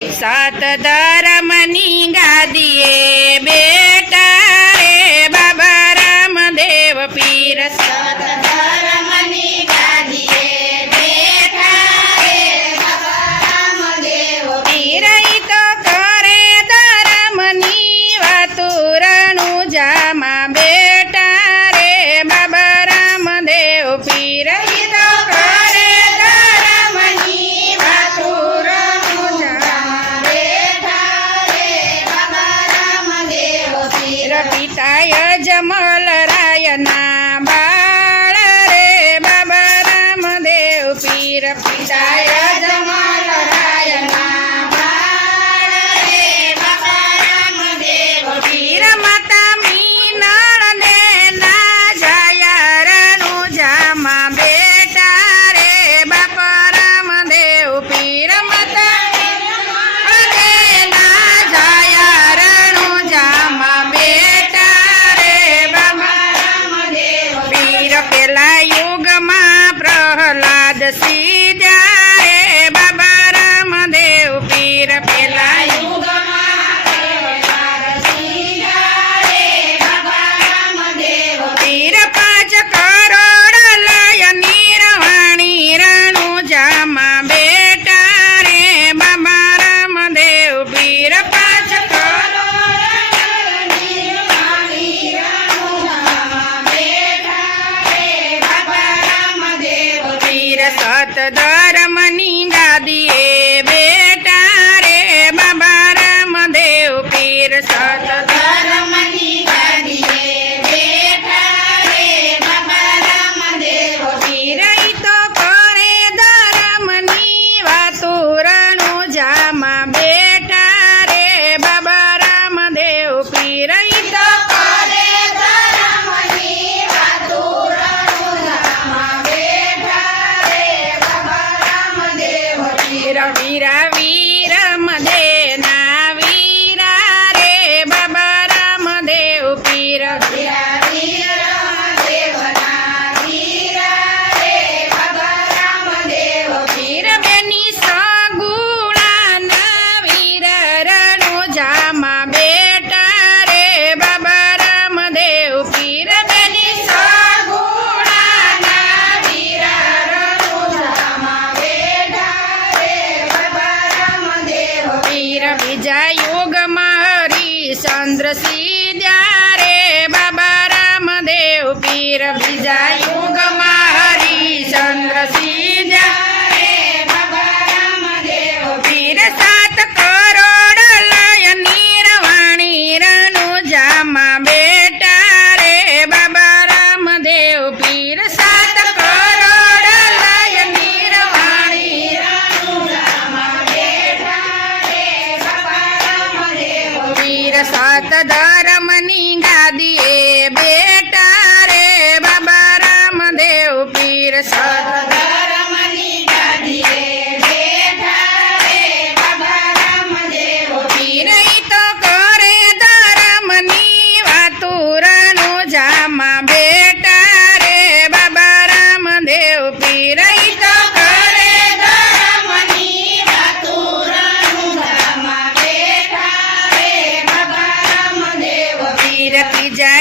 सात धर्मनी गादीए बेटा रे बाबा रामदेव पीर। सात धर्मनी गादीए बेठा रे बाबा रामदेव पीर। ઈ તો કરે ધર્મની વાતુરણું જામા બેટા રે બાબા રામદેવ પીર। ઈ તો કરે ધર્મની વાતુરણું જામા બેઠા રે બાબા રામદેવ પીર। પિતાય જમલ રાયના બાળ રે બાબા રામદેવ પીર। પિતાય જમલ રાયના બાળ રે બાબા રામદેવ પીર। માતા મીનળ ને ના જાયરનું જામા બેટા રે બાપા રામદેવ પીર। માતા ને ના જાયરનું જામા બેટા રે બાબા રામદેવ પીર। પેલા યુગમાં પ્રહલાદ સીધા રે બાબા રામદેવ પીર। પેલા યુગમાં પ્રહલાદ સીધા રે બાબા રામદેવ પીર। 5 કરોડ લય નિર્વાણી રણું જામા બેટા રે બાબા રામદેવ પીર। 5 કરોડ નિર્વાણી રામુજામાં બેઠા રે બાબા રામદેવ પીર। સત ધર્મની ગાદીએ બેટા રે બાબા રામદેવ પીર। સત ધર્મની ગાદીએ બેઠા રે બાબા રામદેવ પીર। ઈ તો કરે ધર્મની વાતુરણું જામા બેટા રે બાબા રામદેવ પીર। ઈ તો કરે ધર્મની વાતુરણું જામા બેઠા રે બાબા રામદેવ વીર વીરા વીર મદેના વીરા રે બાબા રામદેવ પીર। વીરા વીર રામદેવના વીરા રે બાબા રામદેવ પીર। બેની સગુણાના વીર રણું જામા બેટા રે બાબા રામદેવ પીર। બેની ગુણાના વીરા રણુજામાં બેઠા રે બાબા રામદેવ પીર। બીજા યુગમાં હરિશ્ચંદ્ર સીધા રે બાબા રામદેવ પીર। બીજા યુગમાં હરિશ્ચંદ્ર સીધા રે બાબા રામદેવ પીર। 7 કરોડ લય નિર્વાણી રણું જામા બેટા રે બાબા રામદેવ પીર। 7 કરોડ લય નિર્વાણી રણુજામાં બેઠા રે બાબા રામદેવ પીર। 7 ધર્મની ગાદીએ બેટા રે બાબા રામદેવ પીર। 7 ધર્મની ગાદીએ બેઠા રે બાબા રામદેવ પીર। ઈ તો કરે ધર્મની વાતુરણું જામા બેટા રે બાબા રામદેવ પીર। ઈ તો કરે ધર્મની વાતુરણુજામાં બેઠા રે બાબા રામદેવ પીર। ત્રીજા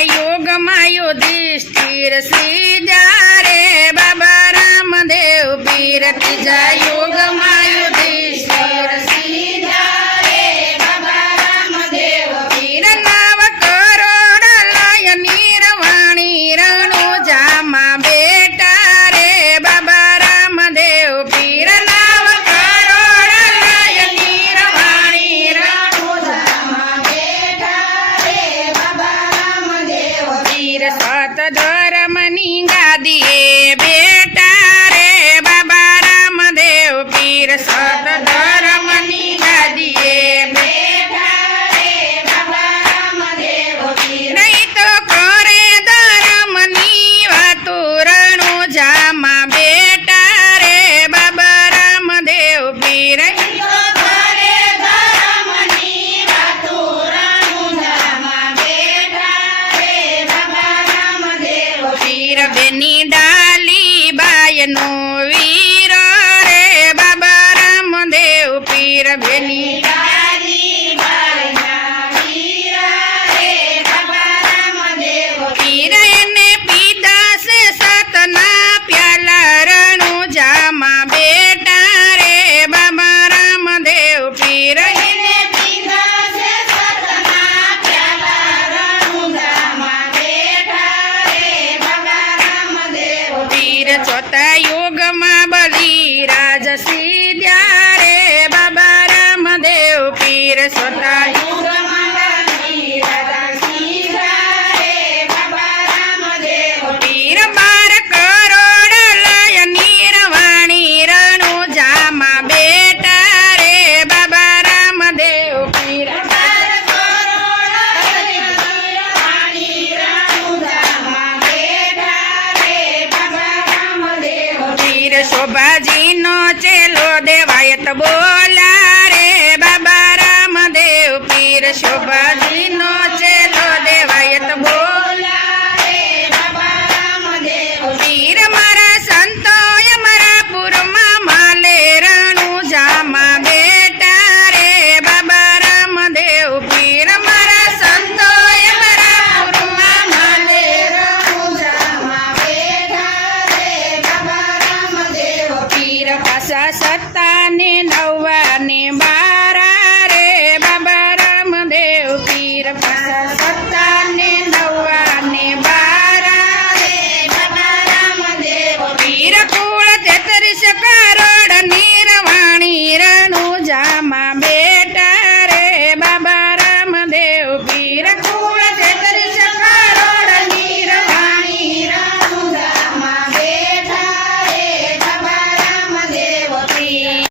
સતાયું